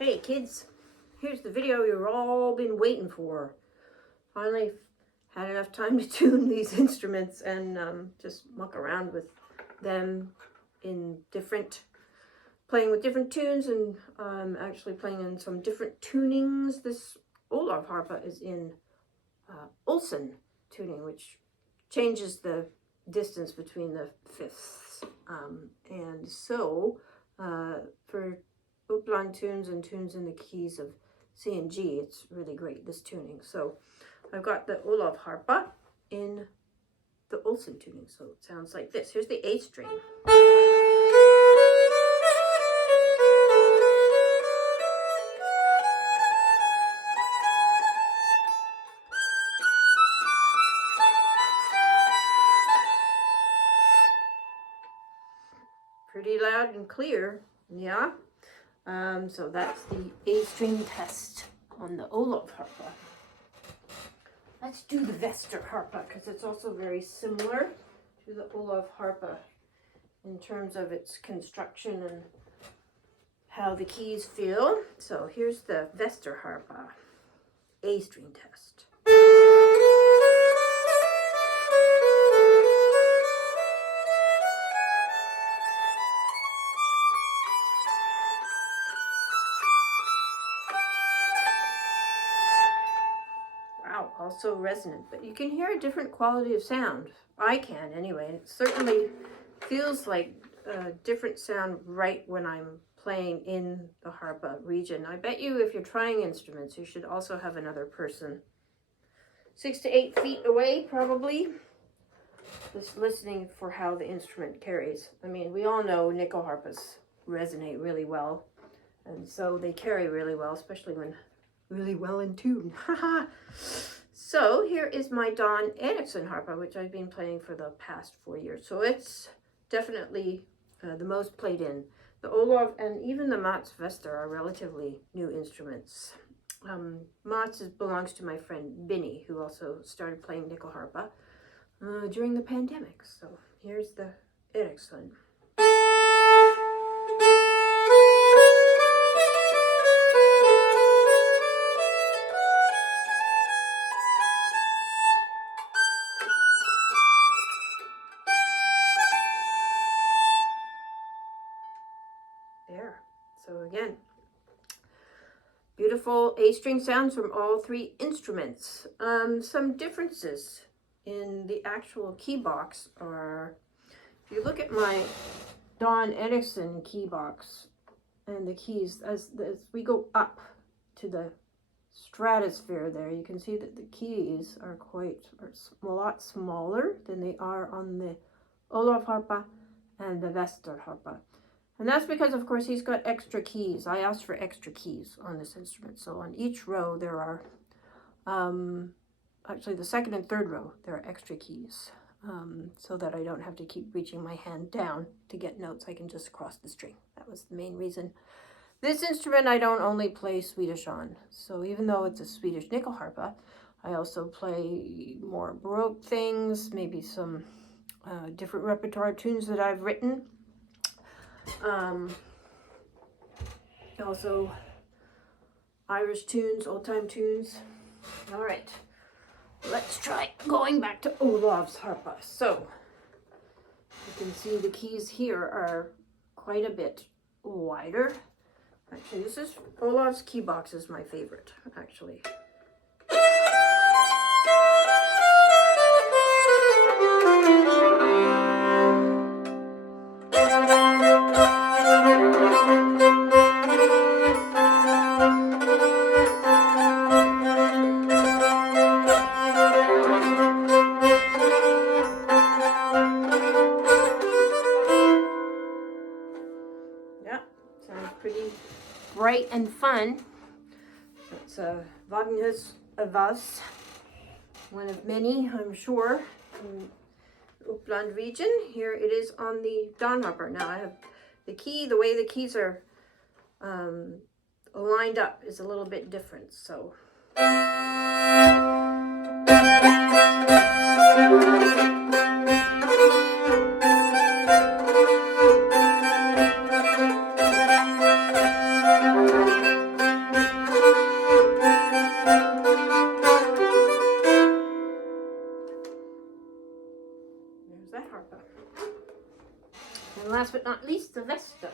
Hey kids, here's the video you've all been waiting for. Finally had enough time to tune these instruments and just muck around with them in playing with different tunes, and actually playing in some different tunings. This Olov harpa is in Olsen tuning, which changes the distance between the fifths. And so for Uppland tunes and tunes in the keys of C and G, it's really great, this tuning. So I've got the Olov harpa in the Olsen tuning, so it sounds like this. Here's the A string. Pretty loud and clear, yeah. So that's the A string test on the Olov harpa. Let's do the Västerharpa, because it's also very similar to the Olov harpa in terms of its construction and how the keys feel. So here's the Västerharpa A string test. Also resonant, but you can hear a different quality of sound. I can anyway. It certainly feels like a different sound right when I'm playing in the harpa region. I bet you if you're trying instruments, you should also have another person 6 to 8 feet away, probably, just listening for how the instrument carries. I mean, we all know Nyckelharpas resonate really well, and so they carry really well, especially when really well in tune. Haha. So here is my Dan Eriksson harpa, which I've been playing for the past 4 years. So it's definitely the most played in. The Olov and even the Mats Vester are relatively new instruments. Mats belongs to my friend Binny, who also started playing Nyckelharpa during the pandemic. So here's the Eriksson. There. So again, beautiful A string sounds from all three instruments. Some differences in the actual key box are, if you look at my Dan Eriksson key box and the keys, as we go up to the stratosphere there, you can see that the keys are a lot smaller than they are on the Olov harpa and the Västerharpa. And that's because, of course, he's got extra keys. I asked for extra keys on this instrument. So on each row there are, actually the second and third row, there are extra keys. So that I don't have to keep reaching my hand down to get notes. I can just cross the string. That was the main reason. This instrument I don't only play Swedish on. So even though it's a Swedish Nyckelharpa, I also play more Baroque things, maybe some different repertoire tunes that I've written. Also Irish tunes, old-time tunes. All right, let's try going back to Olov's harpa. So you can see the keys here are quite a bit wider. Actually, this is Olov's key box is my favorite, actually. Pretty bright and fun. It's Wagner's A Valse, one of many, I'm sure, in the Uppland region. Here it is on the Dan harpa. Now I have the way the keys are lined up is a little bit different, so. Sylvester.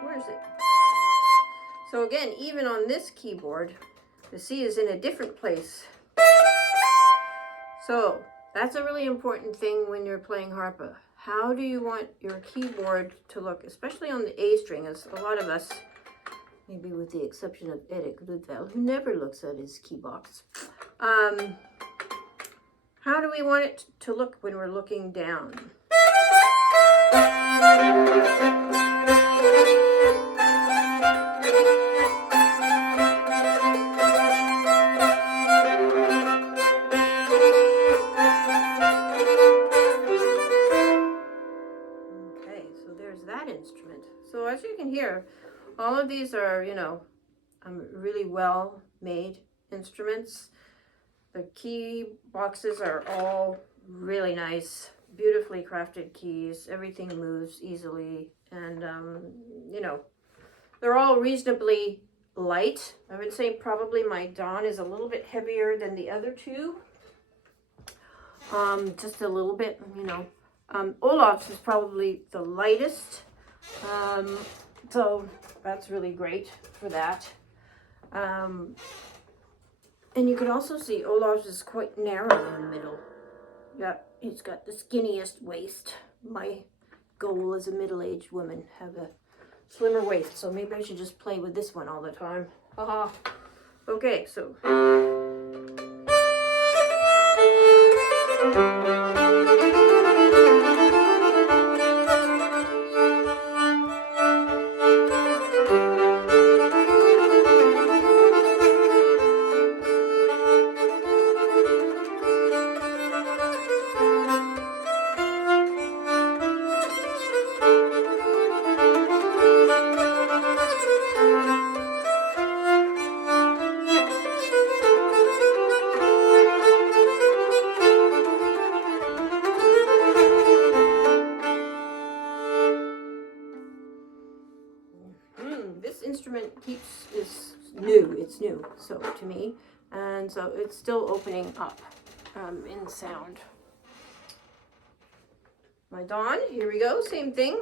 Where is it? So again, even on this keyboard, the C is in a different place. So that's a really important thing when you're playing harpa. How do you want your keyboard to look, especially on the A string, as a lot of us, maybe with the exception of Erik Ludveld, who never looks at his key box. How do we want it to look when we're looking down? Okay, so there's that instrument. So as you can hear, all of these are, you know, really well made instruments. The key boxes are all really nice, beautifully crafted keys. Everything moves easily, and you know, they're all reasonably light. I would say probably my Dawn is a little bit heavier than the other two, just a little bit, you know. Olov's is probably the lightest, so that's really great for that. And you can also see Olov's is quite narrow in the middle. Yeah, he's got the skinniest waist. My goal as a middle-aged woman, have a slimmer waist, so maybe I should just play with this one all the time. Haha. Okay, so. This instrument is new. It's new, so to me, and so it's still opening up in sound. My Dawn, here we go, same thing.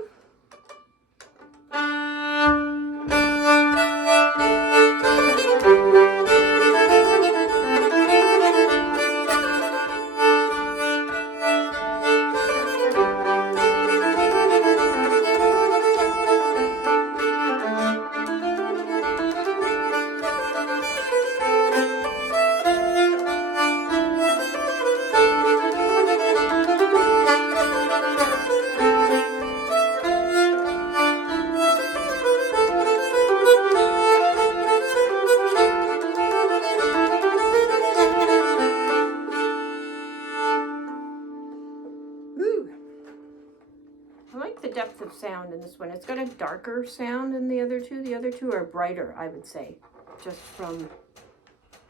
Depth of sound in this one. It's got a darker sound than the other two. The other two are brighter, I would say, just from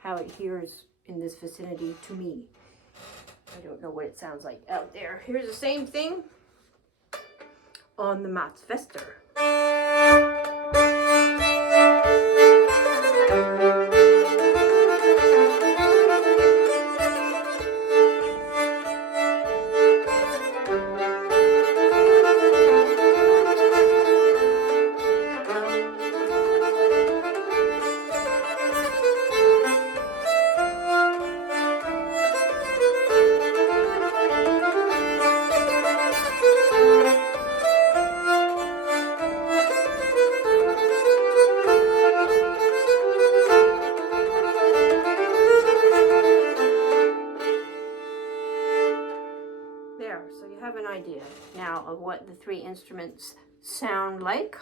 how it hears in this vicinity to me. I don't know what it sounds like out there. Here's the same thing on the Mats Vester. So you have an idea now of what the three instruments sound like.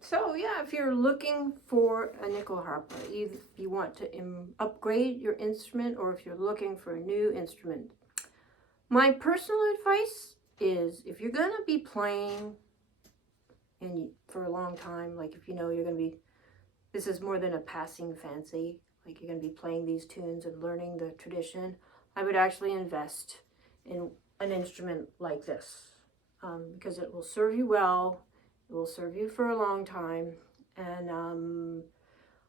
So yeah, if you're looking for a Nyckelharpa, either if you want to upgrade your instrument or if you're looking for a new instrument, my personal advice is if you're gonna be playing for a long time, like if you know you're gonna be, this is more than a passing fancy, like you're gonna be playing these tunes and learning the tradition, I would actually invest in an instrument like this, because it will serve you well, it will serve you for a long time, and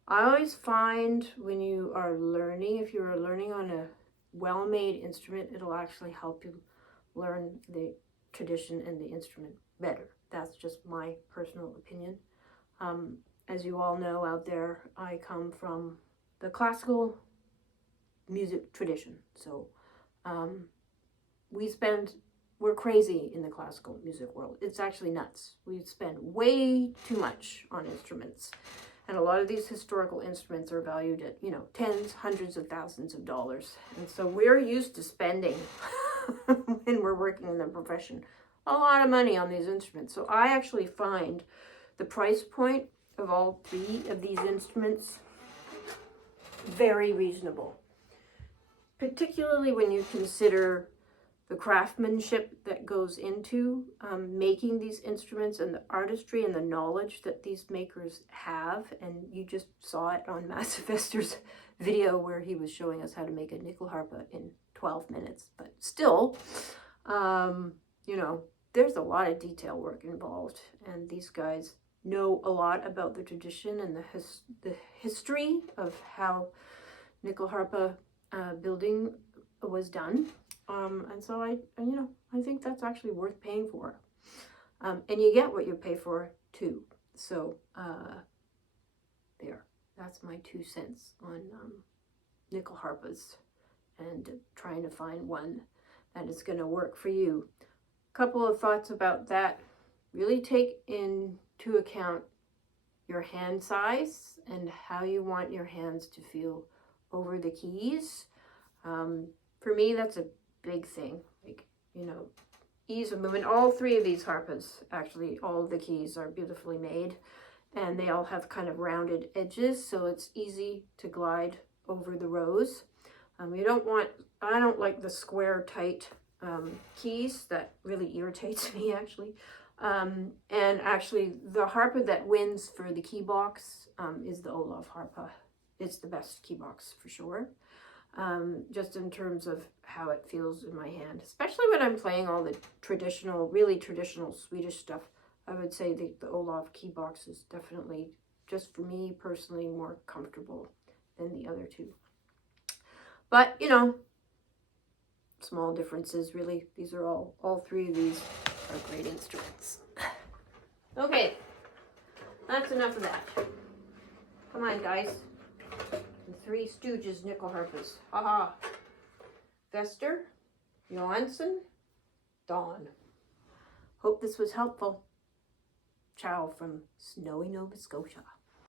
I always find when you are learning, if you're learning on a well-made instrument, it'll actually help you learn the tradition and the instrument better. That's just my personal opinion. As you all know out there, I come from the classical music tradition. So we're crazy in the classical music world. It's actually nuts. We spend way too much on instruments. And a lot of these historical instruments are valued at, you know, tens, hundreds of thousands of dollars. And so we're used to spending, when we're working in the profession, a lot of money on these instruments. So I actually find the price point of all three of these instruments very reasonable. Particularly when you consider the craftsmanship that goes into making these instruments and the artistry and the knowledge that these makers have. And you just saw it on Massive Esther's video where he was showing us how to make a nyckelharpa in 12 minutes. But still, you know, there's a lot of detail work involved. And these guys know a lot about the tradition and the history of how nyckelharpa building was done. And so I think that's actually worth paying for. And you get what you pay for too. So that's my 2 cents on nyckelharpas and trying to find one that is going to work for you. A couple of thoughts about that. Really take into account your hand size and how you want your hands to feel over the keys. For me, that's a big thing. Like, you know, ease of movement. All three of these harpas, actually, all of the keys are beautifully made, and they all have kind of rounded edges, so it's easy to glide over the rows. I don't like the square tight keys. That really irritates me, actually. And actually, the harpa that wins for the key box is the Olov harpa. It's the best key box for sure. Just in terms of how it feels in my hand, especially when I'm playing all the traditional, really traditional Swedish stuff. I would say the Olov key box is definitely, just for me personally, more comfortable than the other two. But, you know, small differences really. These are all three of these are great instruments. Okay, that's enough of that. Come on, guys. The Three Stooges nyckelharpas. Haha. Vester, Johansson, Dawn. Hope this was helpful. Ciao from snowy Nova Scotia.